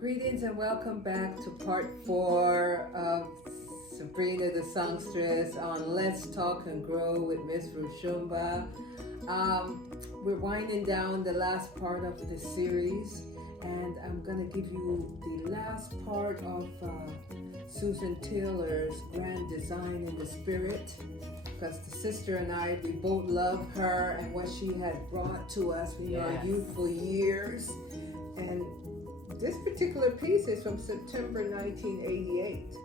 Greetings and welcome back to part 4 of Sabrina the Songstress on Let's Talk and Grow with Miss Roshumba. We're winding down the last part of the series, and I'm going to give you the last part of Susan Taylor's Grand Design in the Spirit, because the sister and I, we both love her and what she had brought to us in our youthful years. And this particular piece is from September 1988,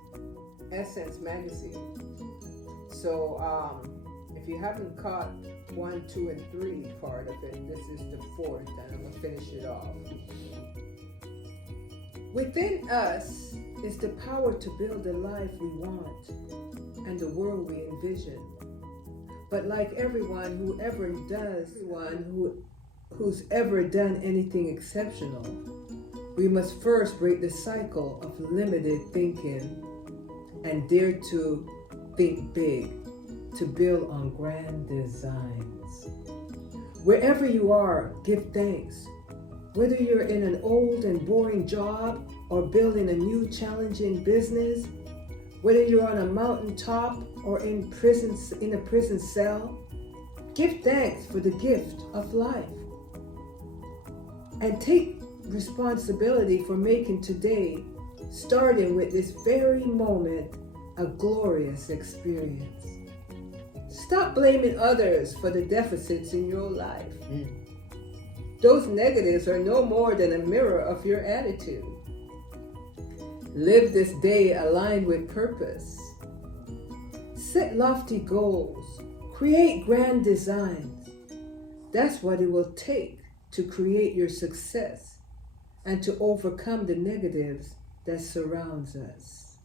Essence magazine. So if you haven't caught 1, 2, and 3 part of it, this is the 4th, and I'm gonna finish it off. Within us is the power to build the life we want and the world we envision. But like everyone who ever does, who's ever done anything exceptional, we must first break the cycle of limited thinking and dare to think big, to build on grand designs. Wherever you are, give thanks. Whether you're in an old and boring job or building a new challenging business, whether you're on a mountaintop or in a prison cell, give thanks for the gift of life. And take responsibility for making today, starting with this very moment, a glorious experience. Stop blaming others for the deficits in your life. Those negatives are no more than a mirror of your attitude. Live this day aligned with purpose. Set lofty goals. Create grand designs. That's what it will take to create your success and to overcome the negatives that surrounds us.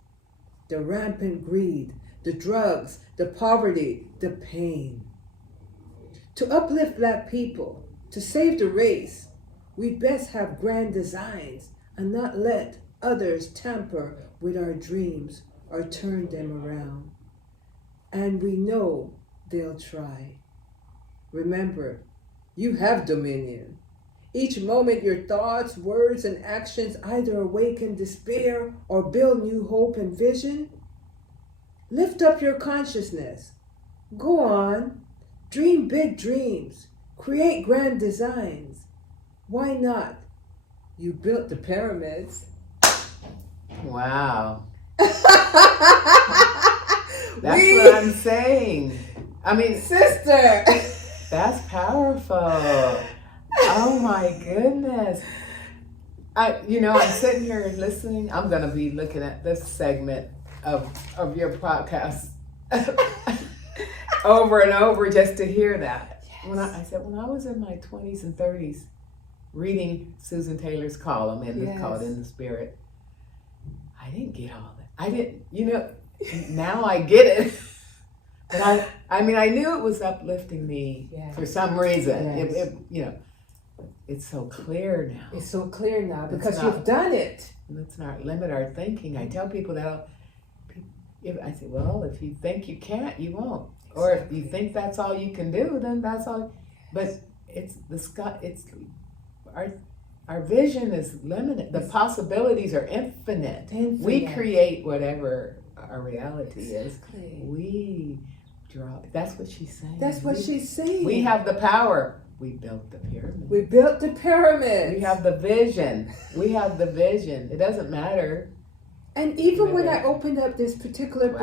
The rampant greed, the drugs, the poverty, the pain. To uplift Black people, to save the race, we best have grand designs and not let others tamper with our dreams or turn them around. And we know they'll try. Remember, you have dominion. Each moment your thoughts, words, and actions either awaken despair or build new hope and vision. Lift up your consciousness. Go on. Dream big dreams. Create grand designs. Why not? You built the pyramids. Wow. That's what I'm saying. I mean, sister. That's powerful. Oh my goodness. I'm sitting here listening. I'm going to be looking at this segment of your podcast over and over just to hear that. Yes. When I was in my 20s and 30s reading Susan Taylor's column, and it's called In the Spirit, I didn't get all that. I didn't, now I get it. But I knew it was uplifting me for some reason. Yes. It's so clear now. It's so clear now because you've done it. Let's not limit our thinking. I tell people that I say, well, if you think you can't, you won't. Exactly. Or if you think that's all you can do, then that's all. But it's the sky. It's our vision is limited. The possibilities are infinite. We create whatever our reality is. We draw. That's what she's saying. That's what she's saying. We have the power. We built the pyramid. We built the pyramid. We have the vision. It doesn't matter. And even when I opened up this particular book,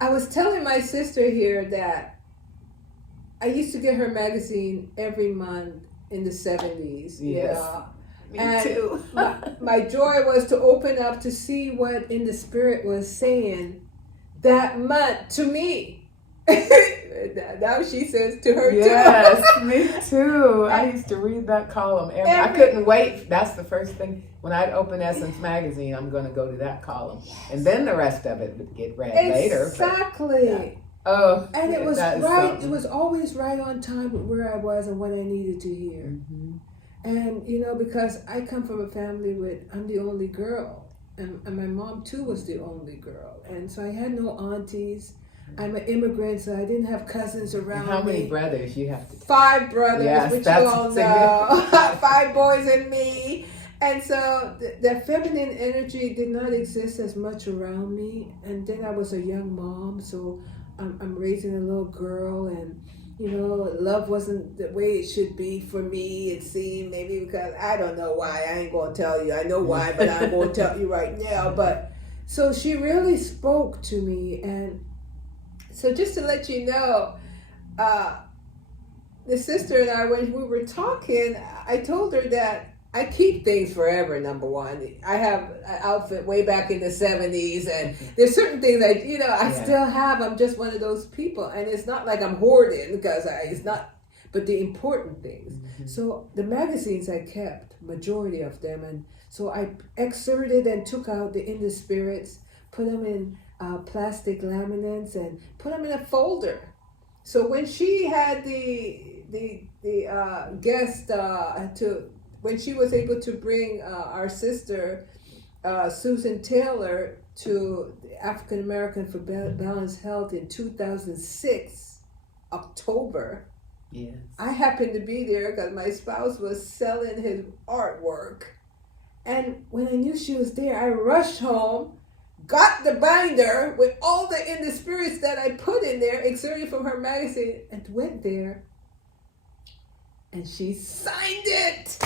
I was telling my sister here that I used to get her magazine every month in the 70s. Yes. Me too. my joy was to open up to see what In the Spirit was saying that month to me. Now she says to her too. Yes, me too. I used to read that column. I couldn't wait. That's the first thing. When I'd open Essence magazine, I'm going to go to that column. Yes. And then the rest of it would get read later. Exactly. Oh, and it was right. It was always right on time with where I was and what I needed to hear. Mm-hmm. And, because I come from a family I'm the only girl. And my mom, too, was the only girl. And so I had no aunties. I'm an immigrant, so I didn't have cousins around me. How many brothers you have to? 5 brothers, which you all know. 5 boys and me. And so the feminine energy did not exist as much around me. And then I was a young mom, so I'm raising a little girl, and love wasn't the way it should be for me. It seemed, maybe because I don't know why. I ain't gonna tell you. I know why, but I won't tell you right now. But so she really spoke to me, and so just to let you know, the sister and I, when we were talking, I told her that I keep things forever, number one. I have an outfit way back in the 70s, and there's certain things that, I still have. I'm just one of those people. And it's not like I'm hoarding, because it's not, but the important things. Mm-hmm. So the magazines I kept, majority of them. And so I excerpted and took out the In the Spirits, put them in plastic laminates, and put them in a folder. So when she had the guest when she was able to bring our sister Susan Taylor to the African American for Balanced Health in 2006, October. Yes. I happened to be there because my spouse was selling his artwork. And when I knew she was there, I rushed home, got the binder with all the In the Spirits that I put in there, excerpted from her magazine, and went there. And she signed it.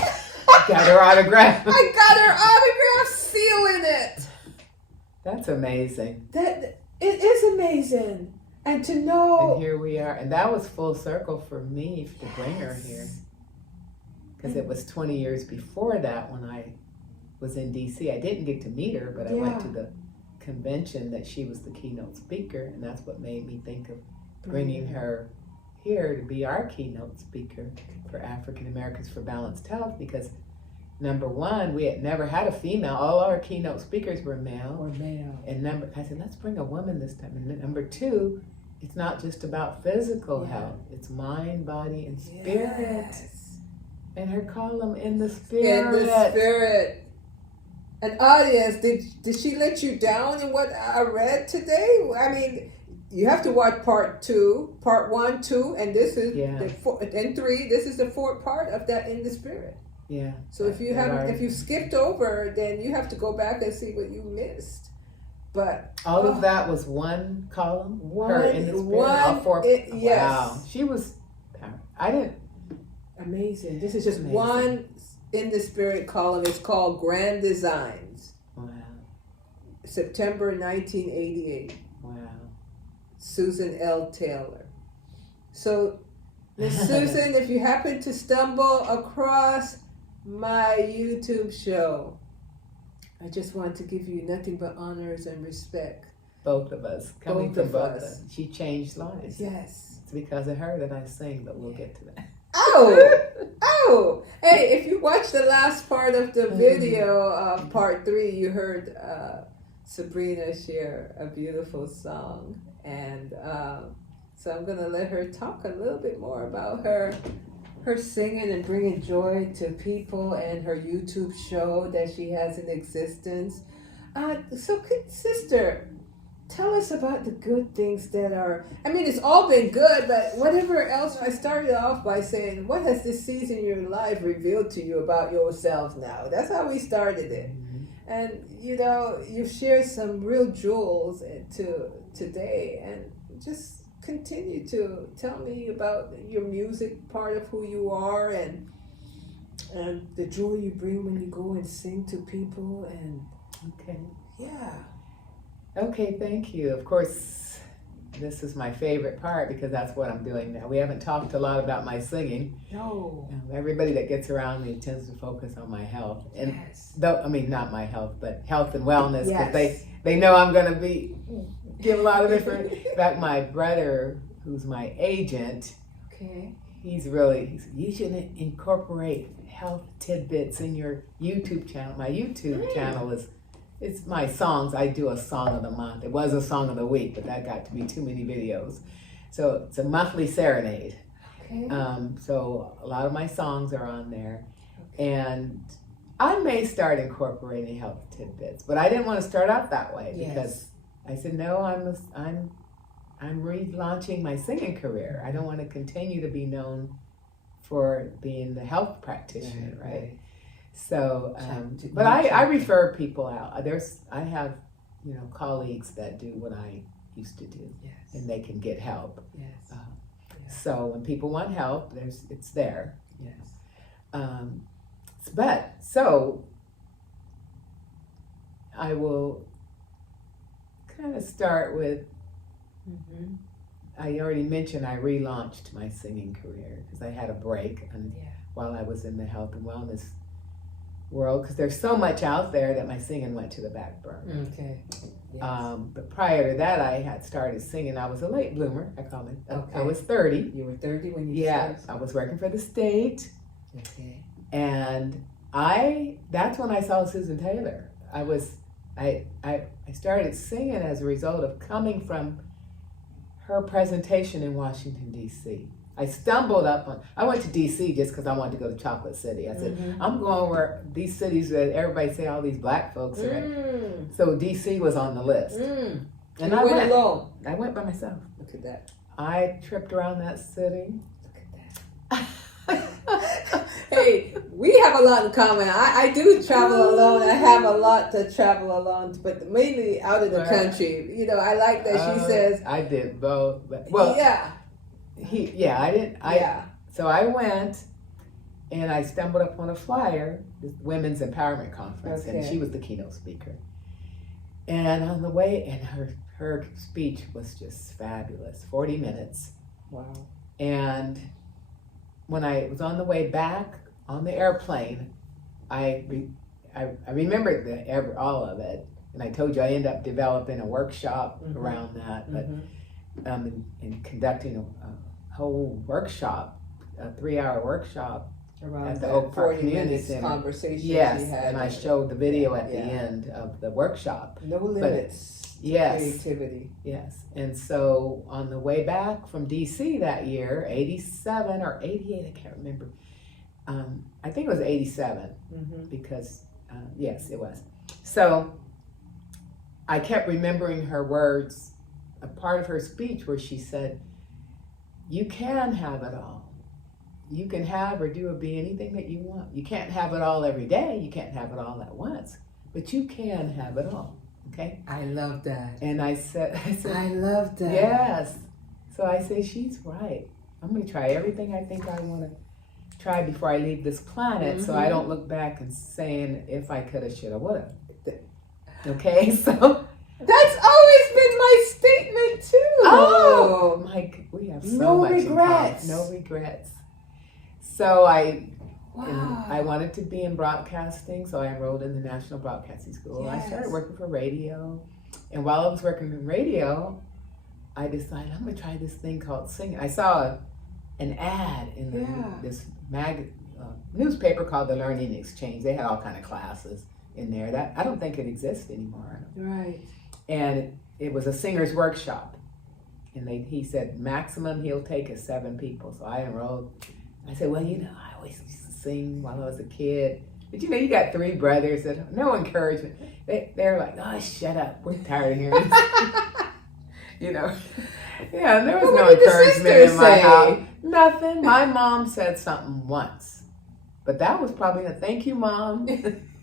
Got her autograph. I got her autograph, sealing it. That's amazing. It is amazing. And to know. And here we are. And that was full circle for me to bring her here. Because it was 20 years before that when I was in D.C. I didn't get to meet her, but I went to the convention that she was the keynote speaker. And that's what made me think of bringing her here to be our keynote speaker for African Americans for Balanced Health, because number one, we had never had a female. All our keynote speakers were male. And I said, let's bring a woman this time. And number two, it's not just about physical health. It's mind, body, and spirit. Yes. And her column, In the Spirit. In the Spirit. An audience, did she let you down in what I read today? I mean, you have to watch part 1, 2, and this is and 3. This is the 4th part of that In the Spirit. Yeah. So if you skipped over, then you have to go back and see what you missed. But all of that was one column. Her In the Spirit. All 4. Yes. Wow. She was. Amazing. This is just one In the Spirit column. It's called Grand Designs. Wow. September 1988. Wow. Susan L. Taylor. So, Miss Susan, if you happen to stumble across my YouTube show, I just want to give you nothing but honors and respect. Both of us. Coming from both of us. She changed lives. Yes. It's because of her that I sing, but we'll get to that. Oh! Hey, if you watch the last part of the video of part 3, you heard Sabrina share a beautiful song. And so I'm going to let her talk a little bit more about her singing and bringing joy to people, and her YouTube show that she has in existence. So, sister, tell us about the good things that are, it's all been good, but whatever else. I started off by saying, what has this season in your life revealed to you about yourself now? That's how we started it. Mm-hmm. And, you've shared some real jewels today, and just continue to tell me about your music, part of who you are, and the joy you bring when you go and sing to people. And okay, thank you. Of course, this is my favorite part because that's what I'm doing now. We haven't talked a lot about my singing. No. Everybody that gets around me tends to focus on my health, and not my health, but health and wellness, because they know I'm going to give a lot of different. In fact, my brother, who's my agent, he's you should incorporate health tidbits in your YouTube channel. My YouTube channel it's my songs. I do a song of the month. It was a song of the week, but that got to be too many videos. So it's a monthly serenade. Okay. So a lot of my songs are on there. And I may start incorporating health tidbits, but I didn't want to start out that way because I said, no, I'm relaunching my singing career. I don't want to continue to be known for being the health practitioner, right? So, but I refer people out. I have, colleagues that do what I used to do, Yes. and they can get help. Yes. So when people want help, it's there. Yes. But so I will kind of start with. Mm-hmm. I already mentioned I relaunched my singing career because I had a break while I was in the health and wellness world, because there's so much out there that my singing went to the back burner. Okay. Yes. But prior to that, I had started singing. I was a late bloomer, I call it. Okay. I was 30. You were 30 when you Yeah, started? I was working for the state. Okay. And that's when I saw Susan Taylor. I started singing as a result of coming from her presentation in Washington, D.C. I went to D.C. just because I wanted to go to Chocolate City. I said, I'm going where these cities that everybody say all these black folks are at. So D.C. was on the list. And I went alone? I went by myself. Look at that. I tripped around that city. Look at that. Hey, we have a lot in common. I do travel alone. I have a lot to travel alone, but mainly out of the country. I like that she says. I did both. Well, yeah. So I went, and I stumbled upon a flyer, this Women's Empowerment Conference, and she was the keynote speaker. And on the way, and her speech was just fabulous, 40 minutes. Wow. And when I was on the way back on the airplane, I remembered all of it, and I told you I ended up developing a workshop around that, but and conducting a whole workshop, a 3-hour workshop around at the Oak Park Community Center. Conversation. Yes, and I showed the video at the end of the workshop. No limits. Creativity. Yes, and so on the way back from DC that year, 87 or 88, I can't remember. I think it was 87 because, yes, it was. So I kept remembering her words, a part of her speech where she said, you can have it all. You can have or do or be anything that you want. You can't have it all every day. You can't have it all at once, but you can have it all. Okay? I love that. And I said, I love that. Yes. So I say, she's right. I'm going to try everything I think I want to try before I leave this planet, so I don't look back and saying if I coulda, shoulda, woulda. Okay, so that's always been my statement too. Oh, Mike, we have so much regrets. No regrets. So I Wow. I wanted to be in broadcasting, so I enrolled in the National Broadcasting School. Yes. I started working for radio, and while I was working in radio, I decided I'm going to try this thing called singing. I saw an ad in this newspaper called The Learning Exchange. They had all kind of classes in there. That I don't think it exists anymore. Right. And it was a singer's workshop, and he said maximum he'll take is 7 people. So I enrolled. I said, well, I always used to sing while I was a kid. But you got 3 brothers that no encouragement. They're like, oh, shut up. We're tired of hearing this. Yeah, there was no encouragement in my house. Nothing. My mom said something once. But that was probably a thank you, Mom.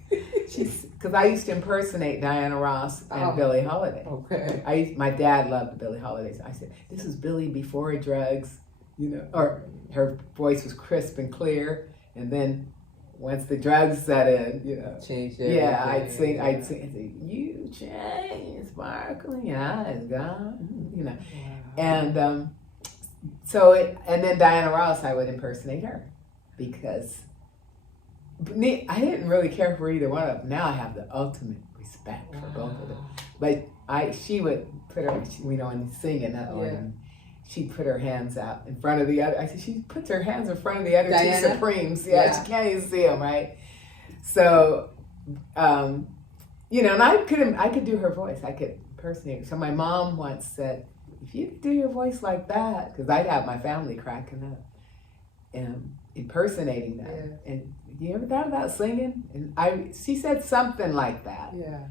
Because I used to impersonate Diana Ross and Billie Holiday. Okay. My dad loved the Billie Holidays. I said, this is Billie before drugs. Or her voice was crisp and clear, and then once the drugs set in, changed everything. Yeah, I'd sing, I'd say, you change, sparkling eyes, gone, Wow. And and then Diana Ross, I would impersonate her, because I didn't really care for either one of them. Now I have the ultimate respect for both of them. But she would put her, and singing that one. She put her hands out in front of the other. I said, she puts her hands in front of the other Diana? 2 Supremes. Yeah, she can't even see them, right? So, and I could do her voice. I could impersonate her. So my mom once said, if you could do your voice like that, because I'd have my family cracking up and impersonating that. Yeah. And you ever thought about singing? And she said something like that. Yeah.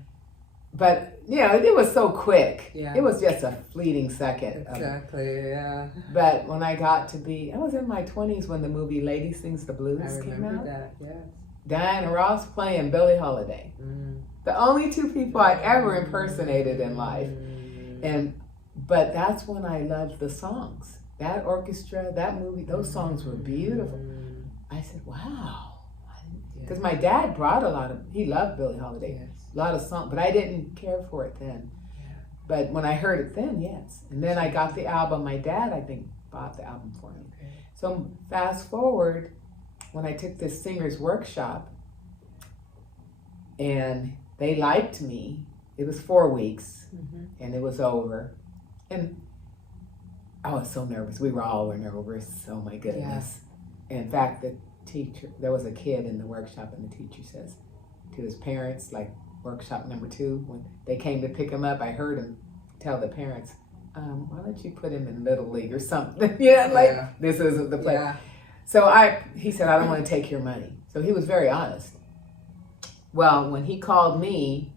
But, it was so quick. Yeah. It was just a fleeting second. Exactly, yeah. But when I was in my 20s when the movie Lady Sings the Blues came out. I remember that, yes. Diana Ross playing Billie Holiday. The only two people I ever impersonated in life. But that's when I loved the songs. That orchestra, that movie, those songs were beautiful. I said, wow. Because my dad brought he loved Billie Holiday. A lot of songs, but I didn't care for it then. But when I heard it then, yes. And then I got the album. My dad, I think, bought the album for me. So fast forward, when I took this singer's workshop, and they liked me. It was 4 weeks, and it was over. And I was so nervous. We all were nervous. Oh my goodness. Yeah. In fact, there was a kid in the workshop, and the teacher says to his parents, like workshop number 2, when they came to pick him up, I heard him tell the parents, why don't you put him in Little League or something? This isn't the place. Yeah. So he said, I don't want to take your money. So he was very honest. Well, when he called me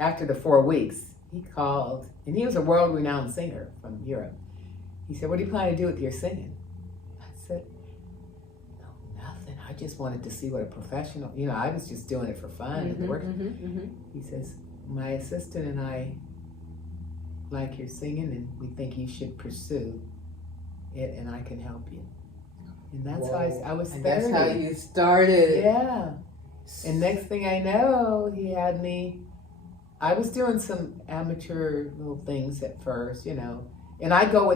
after the 4 weeks, he called, and he was a world-renowned singer from Europe. He said, what do you plan to do with your singing? I said, no, nothing. I just wanted to see what a professional, I was just doing it for fun. He says, my assistant and I like your singing, and we think you should pursue it, and I can help you. And that's how I was 30. That's how you started. Yeah. And next thing I know, he had me, I was doing some amateur little things at first, and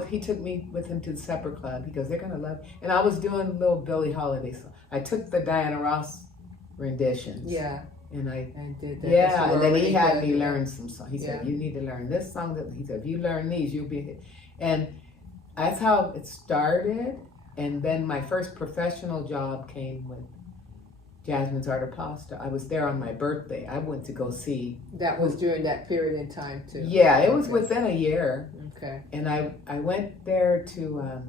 he took me with him to the supper club. He goes, they're going to love, and I was doing little Billie Holiday songs. I took the Diana Ross renditions. Yeah. And I did that. Yeah, and then he had me learn some songs. He said, you need to learn this song. He said, if you learn these, you'll be a hit. And that's how it started. And then my first professional job came with Jasmine's Art of Pasta. I was there on my birthday. I went to go see. That was during that period in time too. Yeah, it was within a year. Okay. And I went there to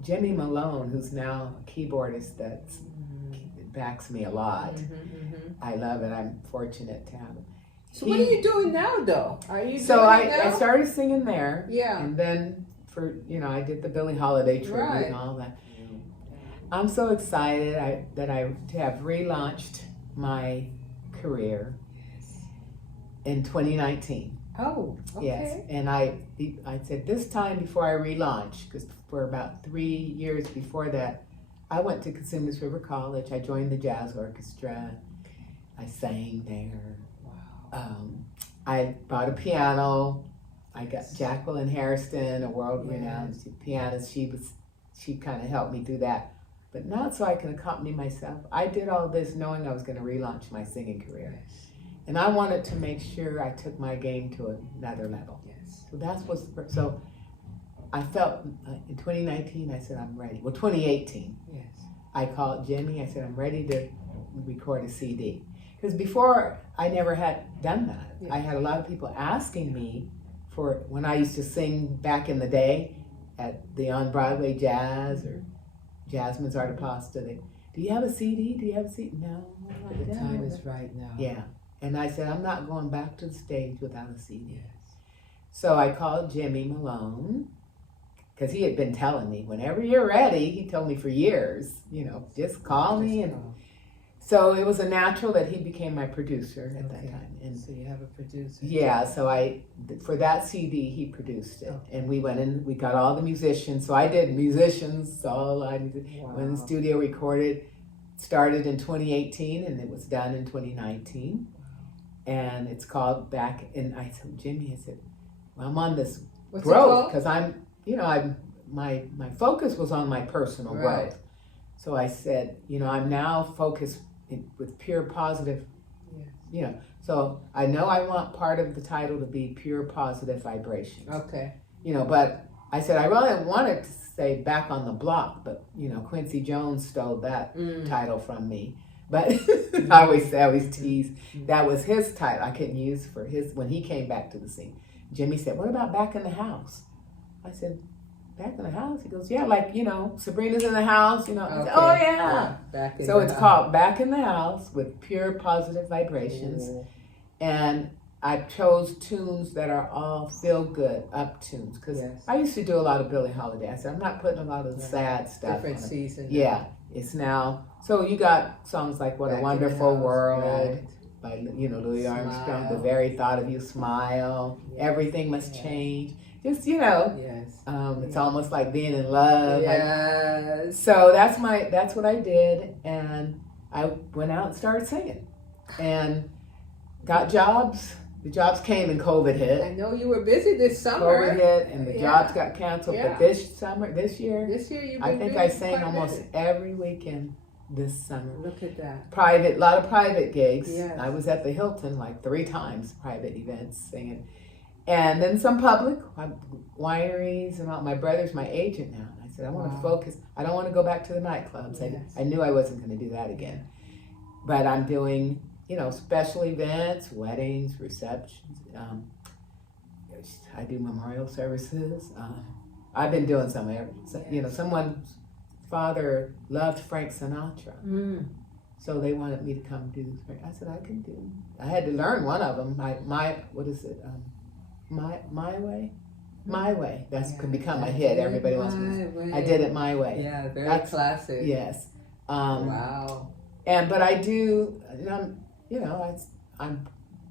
Jimmy Malone, who's now a keyboardist that backs me a lot. I love it. I'm fortunate to have him. So what are you doing now, though? I started singing there. Yeah. And then I did the Billie Holiday tribute and all that. I'm so excited to have relaunched my career in 2019. Oh, okay. Yes, and I said this time before I relaunch, because for about 3 years before that, I went to Consumers River College. I joined the jazz orchestra. I sang there. Wow. I bought a piano. I got Jacqueline Hairston, a world-renowned pianist. She kind of helped me through that. But not so I can accompany myself. I did all this knowing I was going to relaunch my singing career. Yes. And I wanted to make sure I took my game to another level. Yes. So that's so I felt in 2019, I said, I'm ready. Well, 2018, yes. I called Jimmy. I said, I'm ready to record a CD. Because before, I never had done that. Yeah. I had a lot of people asking me for when I used to sing back in the day at the on-Broadway Jazz or Jasmine's Art of Pasta. Do you have a CD? Do you have a CD? No. The time is right now. Yeah. And I said, I'm not going back to the stage without a CD. Yes. So I called Jimmy Malone, because he had been telling me, whenever you're ready, he told me for years, just call me. So it was a natural that he became my producer at that time. And so you have a producer. Yeah, so for that CD, he produced it. Okay. And we went in, we got all the musicians. So I did musicians, went in the studio, recorded, started in 2018, and it was done in 2019. And it's called Back, and I told Jimmy, I said, well, I'm on this growth, because my focus was on my personal growth. So I said, I'm now focused with pure positive, so I know I want part of the title to be pure positive vibrations. Okay. But I said, I really wanted to say Back on the Block, but, Quincy Jones stole that title from me. But I always tease. That was his title I couldn't use for when he came back to the scene. Jimmy said, what about Back in the House? I said, Back in the House? He goes, yeah, Sabrina's in the house, Okay. I said, oh, yeah. So it's called Back in the House with pure positive vibrations. Ooh. And I chose tunes that are all feel-good, up tunes. Because I used to do a lot of Billie Holiday. I said, I'm not putting a lot of the sad stuff. Different seasons. Yeah. it's now, so you got songs like What Back a in Wonderful the house, World right. by, Louis Armstrong, The Smile. Very Thought of You, Smile, Yes, Everything Must yes. Change. Just, Yes. it's almost like being in love. Yes. So that's what I did, and I went out and started singing, and got jobs. The jobs came and COVID hit. I know you were busy this summer. COVID hit, and the jobs got canceled. Yeah. But this year, you've been I think doing I sang quite a almost bit. every weekend this summer. Look at that. A lot of private gigs. Yes. I was at the Hilton like 3 times, private events singing. And then some public, wineries and all. My brother's my agent now. And I said, I want to focus. I don't want to go back to the nightclubs. Yes. I knew I wasn't going to do that again. But I'm doing, special events, weddings, receptions. I do memorial services. I've been doing some, someone's father loved Frank Sinatra. Mm. So they wanted me to come do. I said I can do. I had to learn one of them. What is it? My way. That's could become a hit. Everybody wants me. I did it my way. Yeah, very classic. Yes. Wow. But I do. I'm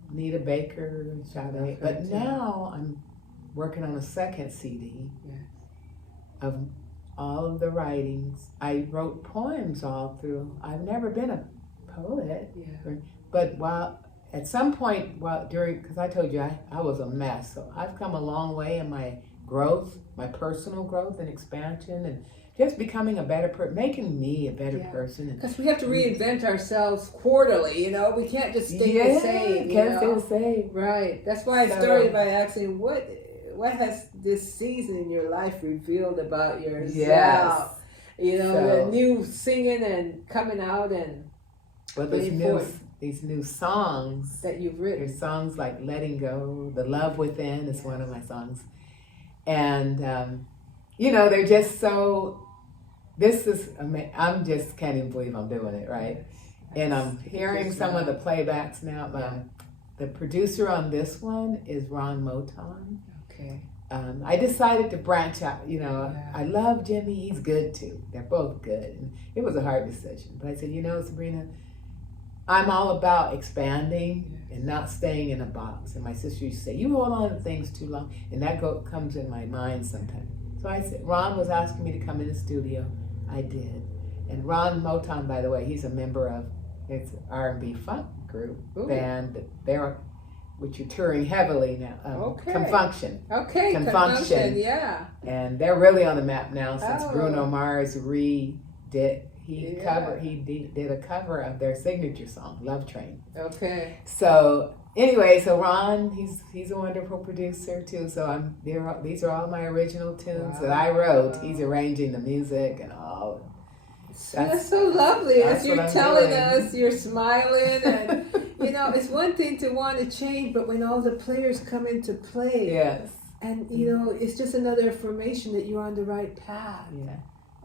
Nita Baker, Sade. But now I'm working on a second CD. Yes. Of all of the writings. I wrote poems all through. I've never been a poet. Yeah. But at some point, because I told you I was a mess, so I've come a long way in my growth, my personal growth and expansion, and just becoming a better person, making me a better person. Because we have to reinvent ourselves quarterly, we can't just stay the same. Can't stay the same. Right. That's why I started by asking, what has this season in your life revealed about yourself? Yes. The new singing and coming out and. But these new songs that you've written. There's songs like Letting Go, The Love Within is one of my songs. And, they're just so, this is, I'm just can't even believe I'm doing it, right? And I'm hearing some of the playbacks now. The producer on this one is Ron Moton. Okay. I decided to branch out. I love Jimmy. He's good too. They're both good. And it was a hard decision. But I said, Sabrina, I'm all about expanding and not staying in a box. And my sister used to say, you hold on to things too long. And that comes in my mind sometimes. So I said, Ron was asking me to come in the studio. I did. And Ron Moton, by the way, he's a member of, it's an R&B funk group band. Which are touring heavily now. Confunction. Okay, Confunction, yeah. And they're really on the map now since Bruno Mars did a cover of their signature song, Love Train. Okay. So anyway, Ron, he's a wonderful producer too. So these are all my original tunes that I wrote. He's arranging the music and all. That's so lovely. As you're telling us, you're smiling, and it's one thing to want to change, but when all the players come into play, and it's just another affirmation that you're on the right path. Yeah.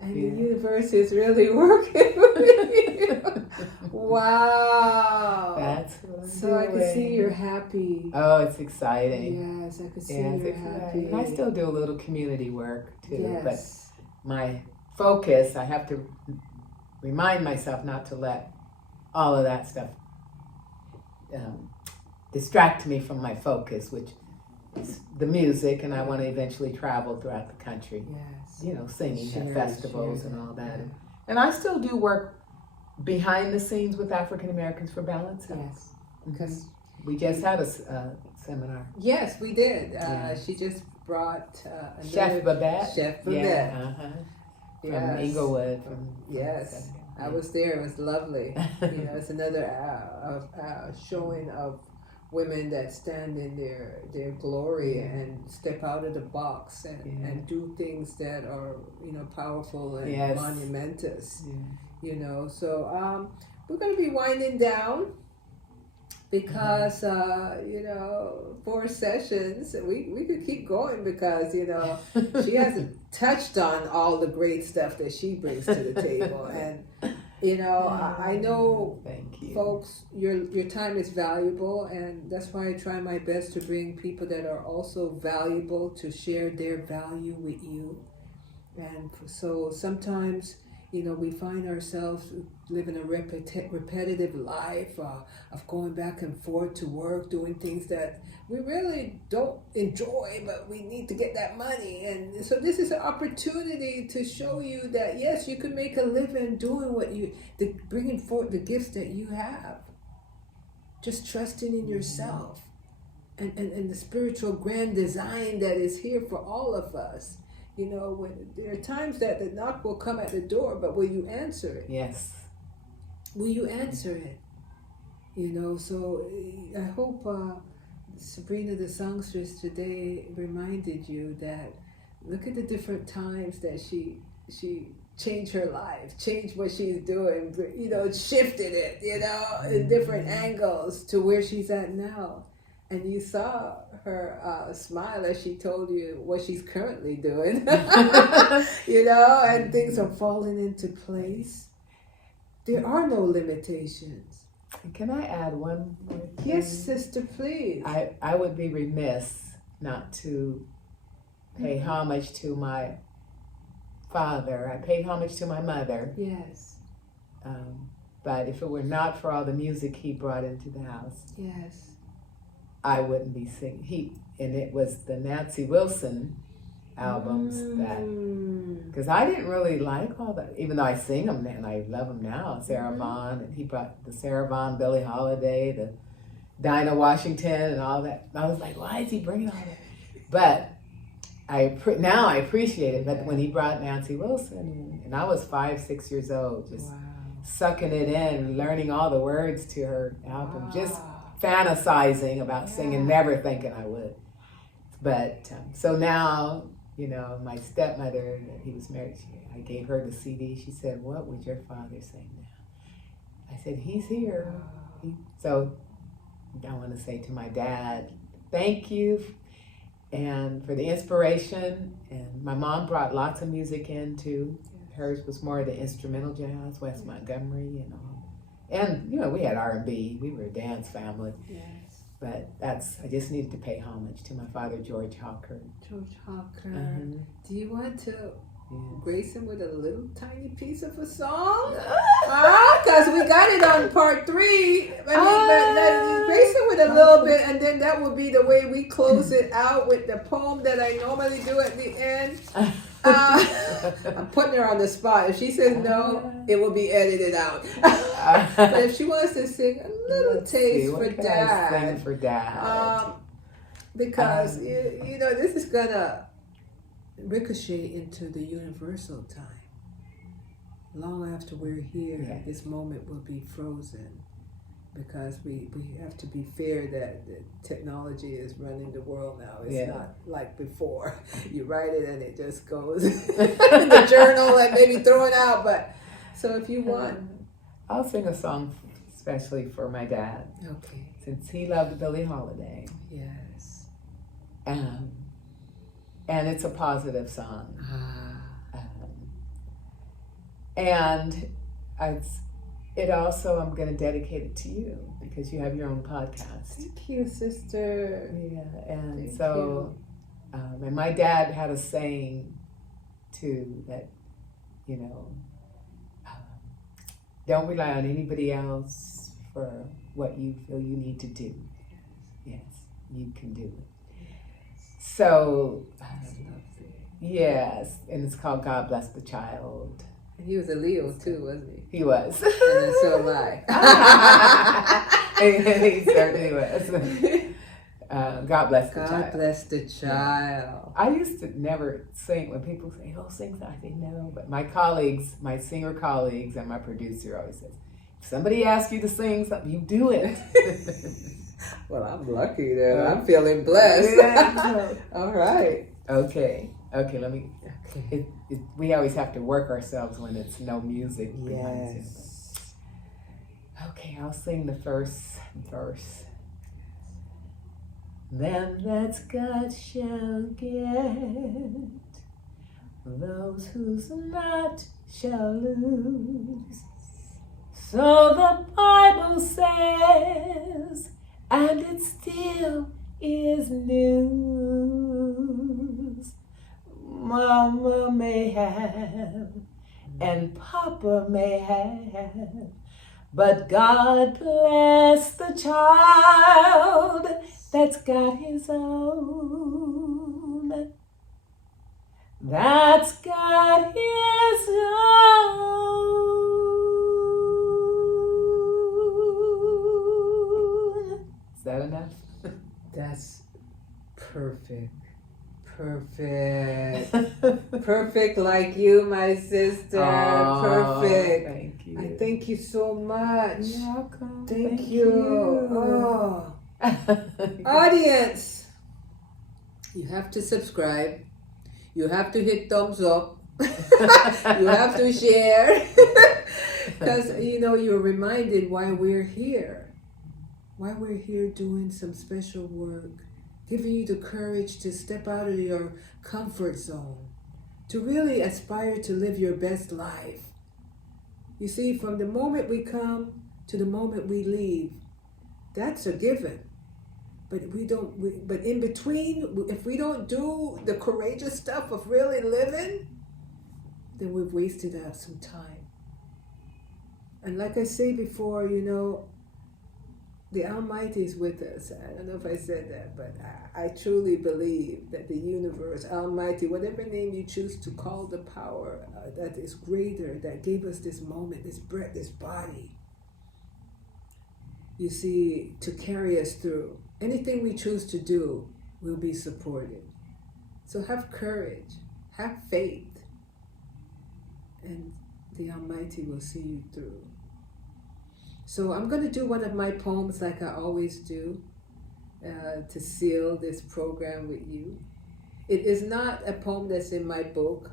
And the universe is really working with you. Wow. That's what I'm doing. I can see you're happy. Oh, it's exciting. Yes, I can see you're happy. And I still do a little community work too. Yes. But my focus, I have to remind myself not to let all of that stuff distract me from my focus, which is the music, and I want to eventually travel throughout the country. Yes. Singing at festivals and all that. Yeah. And I still do work behind the scenes with African Americans for Balance. Yes. Because we just had a seminar. Yes, we did. She just brought Chef Babette. Yeah. From Inglewood. Yes. I was there. It was lovely. It's another showing of women that stand in their glory and step out of the box and do things that are powerful and monumentous. So we're going to be winding down because 4 sessions we could keep going because she hasn't touched on all the great stuff that she brings to the table. And I know, thank you, folks, your time is valuable, and that's why I try my best to bring people that are also valuable to share their value with you. And so sometimes we find ourselves living a repetitive life of going back and forth to work, doing things that we really don't enjoy, but we need to get that money. And so this is an opportunity to show you that, yes, you can make a living doing bringing forth the gifts that you have. Just trusting in yourself and the spiritual grand design that is here for all of us. When there are times that the knock will come at the door, but will you answer it? Yes. Will you answer it? So I hope Sabrina the Songstress today reminded you that look at the different times that she changed her life, changed what she's doing, shifted it, in different angles to where she's at now. And you saw her smile as she told you what she's currently doing, and things are falling into place. There are no limitations. Can I add one more thing? Yes, sister, please. I would be remiss not to pay homage to my father. I paid homage to my mother. Yes. But if it were not for all the music he brought into the house, yes, I wouldn't be singing. And it was the Nancy Wilson albums because I didn't really like all that, even though I sing them and I love them now. Sarah Vaughan, and he brought the Sarah Vaughan, Billie Holiday, the Dinah Washington, and all that. I was like, why is he bringing all that? But now I appreciate it. But when he brought Nancy Wilson, and I was 5-6 years old, just sucking it in, learning all the words to her album, just fantasizing about singing, never thinking I would. But so now, my stepmother, he was married, I gave her the CD. She said, what would your father sing now? I said, he's here. So I want to say to my dad, thank you and for the inspiration. And my mom brought lots of music in too. Hers was more of the instrumental jazz, Wes Montgomery and all. And, we had R&B. We were a dance family. Yes. But I just needed to pay homage to my father, George Hawker. George Hawker. Do you want to grace him with a little tiny piece of a song? Because we got it on part 3. Grace him with a little bit, and then that will be the way we close it out with the poem that I normally do at the end. I'm putting her on the spot. If she says no, it will be edited out. But if she wants to sing a little taste for Dad, sing for Dad, because this is gonna ricochet into the universal time. Long after we're here, this moment will be frozen. Because we have to be fair that the technology is running the world now. It's not like before. You write it and it just goes in the journal and maybe throw it out. But so if you want, I'll sing a song especially for my dad. Okay. Since he loved Billie Holiday. Yes. And it's a positive song. And it also, I'm going to dedicate it to you because you have your own podcast. Thank you, sister. Yeah, and and my dad had a saying too that, don't rely on anybody else for what you feel you need to do. Yes, you can do it. So, yes, and it's called God Bless the Child. And he was a Leo too, wasn't he? He was. And then so am I. He certainly was. God bless the child. God bless the child. I used to never sing. When people say, oh, sing something, I say no. But my colleagues, my singer colleagues and my producer always says, if somebody asks you to sing something, you do it. Well, I'm lucky though. I'm feeling blessed. Yeah. All right. Okay, let me... Okay. We always have to work ourselves when it's no music behind it. Okay, I'll sing the first verse. Them that's got shall get, those who's not shall lose. So the Bible says, and it still is news. Mama may have and Papa may have. But God bless the child that's got his own. That's got his own. Is that enough? That's perfect. Perfect. Perfect like you, my sister. Oh, perfect. Thank you. I thank you so much. You're welcome. Thank you. Oh. Audience, you have to subscribe. You have to hit thumbs up. You have to share. Because, you're reminded why we're here. Why we're here doing some special work. Giving you the courage to step out of your comfort zone. To really aspire to live your best life. You see, from the moment we come to the moment we leave, that's a given. But but in between, if we don't do the courageous stuff of really living, then we've wasted out some time. And like I say before, the Almighty is with us. I don't know if I said that, but I truly believe that the universe, Almighty, whatever name you choose to call the power that is greater, that gave us this moment, this breath, this body, you see, to carry us through. Anything we choose to do will be supported. So have courage, have faith, and the Almighty will see you through. So I'm going to do one of my poems like I always do to seal this program with you. It is not a poem that's in my book,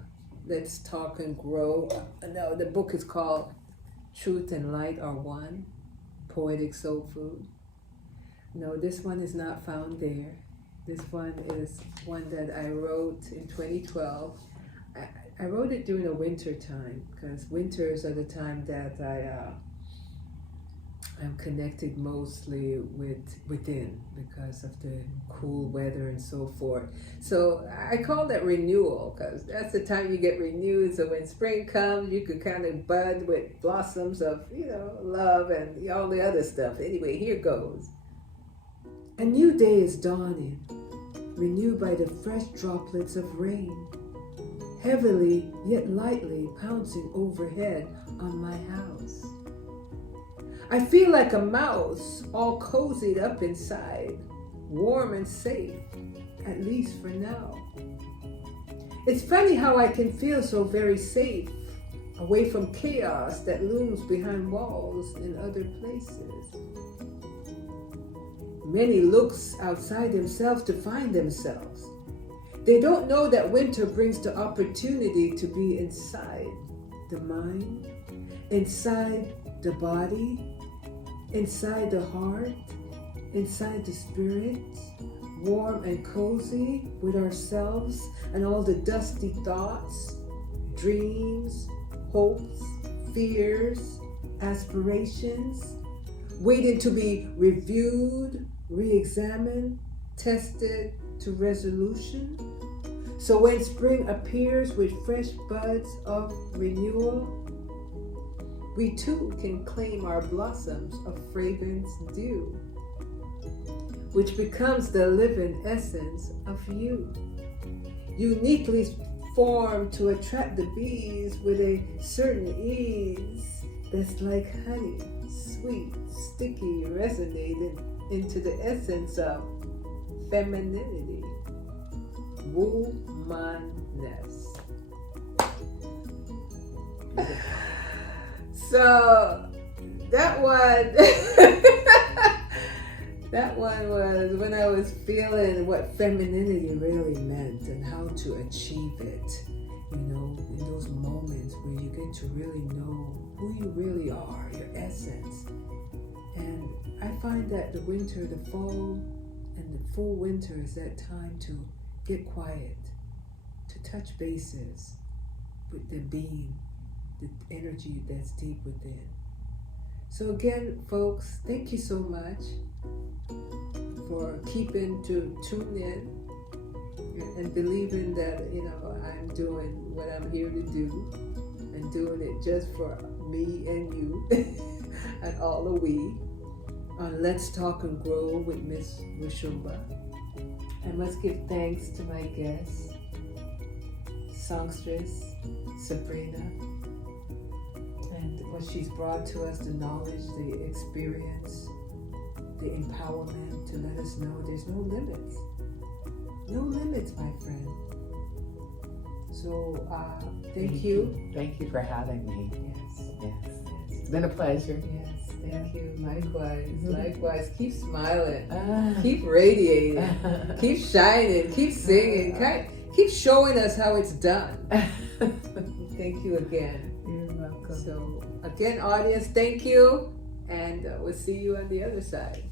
Let's Talk and Grow. No, the book is called Truth and Light Are One, Poetic Soul Food. No, this one is not found there. This one is one that I wrote in 2012. I wrote it during the winter time, because winters are the time that I'm connected mostly within because of the cool weather and so forth. So I call that renewal, because that's the time you get renewed. So when spring comes, you could kind of bud with blossoms of, love and all the other stuff. Anyway, here goes. A new day is dawning, renewed by the fresh droplets of rain, heavily yet lightly pouncing overhead on my house. I feel like a mouse, all cozied up inside, warm and safe, at least for now. It's funny how I can feel so very safe, away from chaos that looms behind walls in other places. Many looks outside themselves to find themselves. They don't know that winter brings the opportunity to be inside the mind, inside the body, inside the heart, inside the spirit, warm and cozy with ourselves and all the dusty thoughts, dreams, hopes, fears, aspirations, waiting to be reviewed, re-examined, tested to resolution. So when spring appears with fresh buds of renewal, we too can claim our blossoms of fragrance dew, which becomes the living essence of you, uniquely formed to attract the bees with a certain ease that's like honey, sweet, sticky, resonating into the essence of femininity, womanness. So that one, that one was when I was feeling what femininity really meant and how to achieve it. In those moments where you get to really know who you really are, your essence. And I find that the winter, the fall, and the full winter is that time to get quiet, to touch bases with the being, the energy that's deep within. So again, folks, thank you so much for keeping to tune in and believing that, I'm doing what I'm here to do. and doing it just for me and you and all the we on Let's Talk and Grow with Miss Roshumba. I must give thanks to my guests, Songstress, Sabrina, and what she's brought to us, the knowledge, the experience, the empowerment to let us know there's no limits. No limits, my friend. So, thank you. Thank you for having me. Yes. Yes. It's been a pleasure. Yes, thank you. Likewise. Likewise. Keep smiling. Ah. Keep radiating. Keep shining. Keep singing. Keep showing us how it's done. Thank you again. You're welcome. So, again, audience, thank you. And we'll see you on the other side.